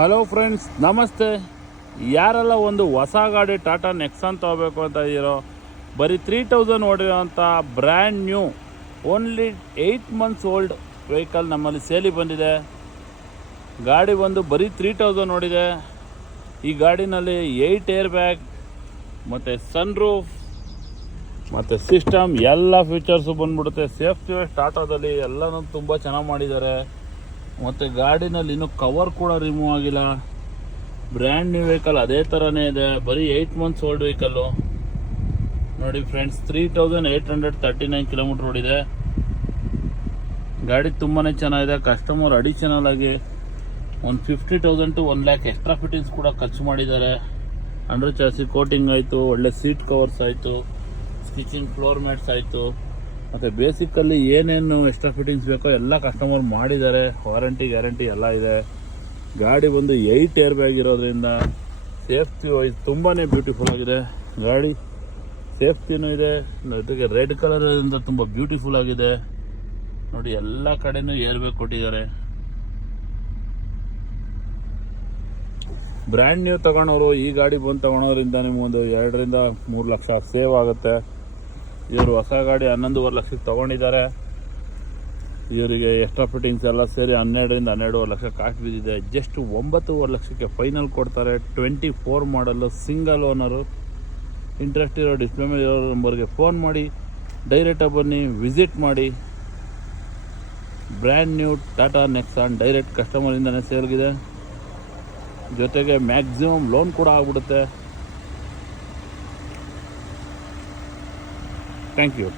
Hello friends, ನಮಸ್ತೆ. ಯಾರೆಲ್ಲ ಒಂದು ಹೊಸ ಗಾಡಿ ಟಾಟಾ ನೆಕ್ಸಾನ್ ತೊಗೋಬೇಕು ಅಂತ ಇದ್ದೀರೋ, ಬರೀ 3000 ಓಡಿರೋಂಥ brand new only 8 months old vehicle ನಮ್ಮಲ್ಲಿ ಸೇಲಿ ಬಂದಿದೆ. ಗಾಡಿ ಬಂದು ಬರೀ 3000 ಓಡಿದೆ. ಈ ಗಾಡಿನಲ್ಲಿ 8 ಏರ್ ಬ್ಯಾಗ್ ಮತ್ತು ಸನ್ ರೂಫ್ ಮತ್ತು ಸಿಸ್ಟಮ್ ಎಲ್ಲ ಫೀಚರ್ಸು ಬಂದ್ಬಿಡುತ್ತೆ. ಸೇಫ್ಟಿ ಟಾಟಾದಲ್ಲಿ ಎಲ್ಲನೂ ತುಂಬ ಚೆನ್ನಾಗಿ ಮಾಡಿದ್ದಾರೆ. ಮತ್ತು ಗಾಡಿನಲ್ಲಿ ಇನ್ನೂ ಕವರ್ ಕೂಡ ರಿಮೂವ್ ಆಗಿಲ್ಲ. ಬ್ರ್ಯಾಂಡ್ ನ್ಯೂ ವೆಹಿಕಲ್ ಅದೇ ಥರನೇ ಇದೆ. ಬರೀ 8 ಮಂತ್ಸ್ ಓಲ್ಡ್ ವೆಹಿಕಲ್ಲು ನೋಡಿ ಫ್ರೆಂಡ್ಸ್. 3839 ಕಿಲೋಮೀಟ್ರ್ ಓಡಿದೆ. ಗಾಡಿ ತುಂಬಾ ಚೆನ್ನಾಗಿದೆ. ಕಸ್ಟಮರ್ ಅಡಿಷನಲ್ ಆಗಿ ಒಂದು 50,000 to 1 lakh ಎಕ್ಸ್ಟ್ರಾ ಫಿಟ್ಟಿಂಗ್ಸ್ ಕೂಡ ಖರ್ಚು ಮಾಡಿದ್ದಾರೆ. ಅಂಡರ್ ಚಾಸಿ ಕೋಟಿಂಗ್ ಆಯಿತು, ಒಳ್ಳೆ ಸೀಟ್ ಕವರ್ಸ್ ಆಯಿತು, ಸ್ಟಿಚಿಂಗ್ ಫ್ಲೋರ್ ಮ್ಯಾಟ್ಸ್ ಆಯಿತು, ಮತ್ತು ಬೇಸಿಕಲ್ಲಿ ಏನೇನು ಎಕ್ಸ್ಟ್ರಾ ಫಿಟ್ಟಿಂಗ್ಸ್ ಬೇಕೋ ಎಲ್ಲ ಕಸ್ಟಮರ್ ಮಾಡಿದ್ದಾರೆ. ವಾರಂಟಿ ಗ್ಯಾರಂಟಿ ಎಲ್ಲ ಇದೆ. ಗಾಡಿ ಬಂದು 8 ಏರ್ ಬ್ಯಾಗ್ ಇರೋದ್ರಿಂದ ಸೇಫ್ಟಿ ವೈಸ್ ತುಂಬಾ ಬ್ಯೂಟಿಫುಲ್ ಆಗಿದೆ. ಗಾಡಿ ಸೇಫ್ಟಿನೂ ಇದೆ, ಜೊತೆಗೆ ರೆಡ್ ಕಲರಿಂದ ತುಂಬ ಬ್ಯೂಟಿಫುಲ್ ಆಗಿದೆ. ನೋಡಿ ಎಲ್ಲ ಕಡೆನೂ ಏರ್ ಬ್ಯಾಗ್ ಕೊಟ್ಟಿದ್ದಾರೆ. ಬ್ರ್ಯಾಂಡ್ ನ್ಯೂ ತೊಗೊಳೋರು ಈ ಗಾಡಿ ಬಂದು ತೊಗೊಳೋದ್ರಿಂದ ನಿಮಗೊಂದು 2 ರಿಂದ 3 ಲಕ್ಷ ಸೇವ್ ಆಗುತ್ತೆ. ಇವರು ಹೊಸ ಗಾಡಿ 11.5 ಲಕ್ಷಕ್ಕೆ ತೊಗೊಂಡಿದ್ದಾರೆ. ಇವರಿಗೆ ಎಕ್ಸ್ಟ್ರಾ ಫಿಟ್ಟಿಂಗ್ಸ್ ಎಲ್ಲ ಸೇರಿ 12 ರಿಂದ 12.5 ಲಕ್ಷ ಕಾಸ್ಟ್ ಬಿದ್ದಿದೆ. ಜಸ್ಟ್ 9.5 ಲಕ್ಷಕ್ಕೆ ಫೈನಲ್ ಕೊಡ್ತಾರೆ. 24 ಮಾಡಲು, ಸಿಂಗಲ್ ಓನರು. ಇಂಟ್ರೆಸ್ಟ್ ಇರೋ ಡಿಸ್ಪ್ಲೇ ಮೇಲೆ ಇರೋ ನಂಬರ್ಗೆ ಫೋನ್ ಮಾಡಿ, ಡೈರೆಕ್ಟಾಗಿ ಬನ್ನಿ, ವಿಸಿಟ್ ಮಾಡಿ. Brand new Tata Nexon direct ಕಸ್ಟಮರಿಂದನೇ ಸೇಲ್ಗಿದೆ. ಜೊತೆಗೆ ಮ್ಯಾಕ್ಸಿಮಮ್ ಲೋನ್ ಕೂಡ ಆಗ್ಬಿಡುತ್ತೆ. Thank you.